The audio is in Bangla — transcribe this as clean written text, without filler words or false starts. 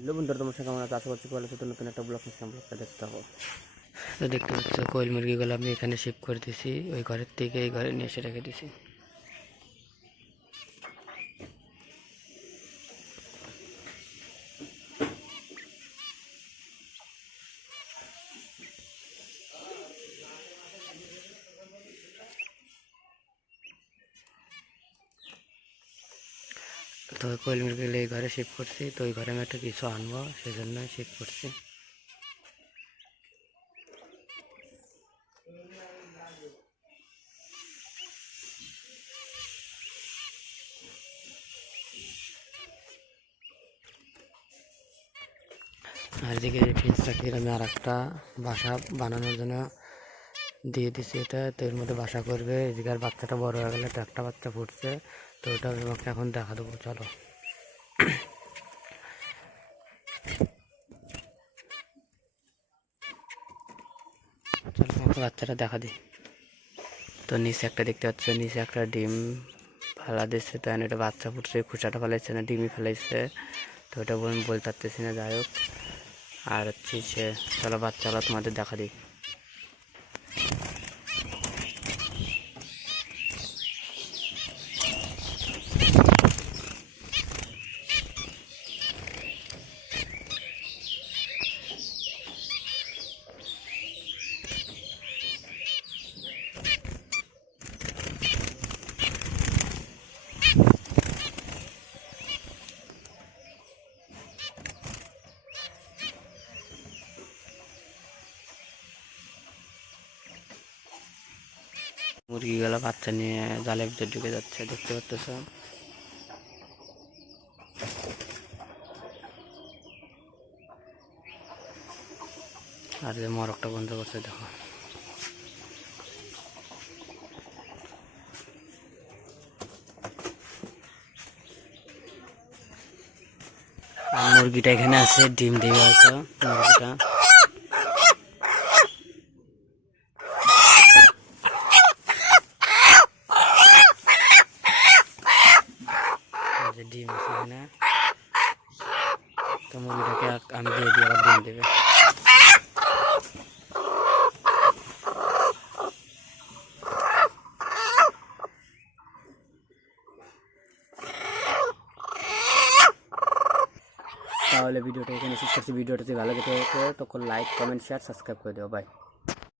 হ্যালো বন্ধুরা, তোমার সাথে কেমন আছে? আশা করছি ভালো আছো। তো নতুন একটা ব্লগটা দেখতে হবে। তো দেখতে পাচ্ছ কোয়েল মুরগিগুলো আমি এখানে শিফট করে দিয়েছি, ওই ঘরের থেকে এই ঘরে নিয়ে এসে রেখে দিয়েছি। তো কোয়েল মুরগিগুলো এই ঘরে শিফট করছি, তো ওই ঘরে আমি একটা কিছু আনবো, সেজন্য শিফট করছি। আর এদিকে ফিন্স পাখির আমি আর একটা বাসা বানানোর জন্য দিয়ে দিছি এটা, তো এর মধ্যে বাসা করবে। এদিকে আর বাচ্চাটা বড় হয়ে গেলে, তো একটা বাচ্চা ফুটছে, তো ওটা আমি আমাকে এখন দেখা দেবো। চলো চলো আমাকে বাচ্চাটা দেখা দিই। তো নিচে একটা দেখতে পাচ্ছ, নিচে একটা ডিম ফালা দিচ্ছে, তো এটা বাচ্চা ফুটছে, খোসাটা ফেলাইছে না ডিমই ফেলাইছে, তো ওটা বলতে পারতেছি না। যাই হোক, আর হচ্ছে সে চলো বাচ্চাগুলো তোমাদের দেখা দিই। মুরগিগুলো বাচ্চা নিয়ে জালের ভিতরে ঢুকে যাচ্ছে, দেখতে পাচ্ছ। আর যে মরকটা বন্ধ করছে দেখো। আর মুরগিটা এখানে আছে, ডিম দিয়ে আছে মুরগিটা। ডিম আছে এখানে, তো মুরগিটাকে আমি দিয়ে দিয়ে আবার ডিম দেবে। তাহলে ভিডিওটা এখানে শেষ করছি। ভিডিওটা যদি ভালো লাগে তো লাইক, কমেন্ট, শেয়ার, সাবস্ক্রাইব করে দেবো। বাই।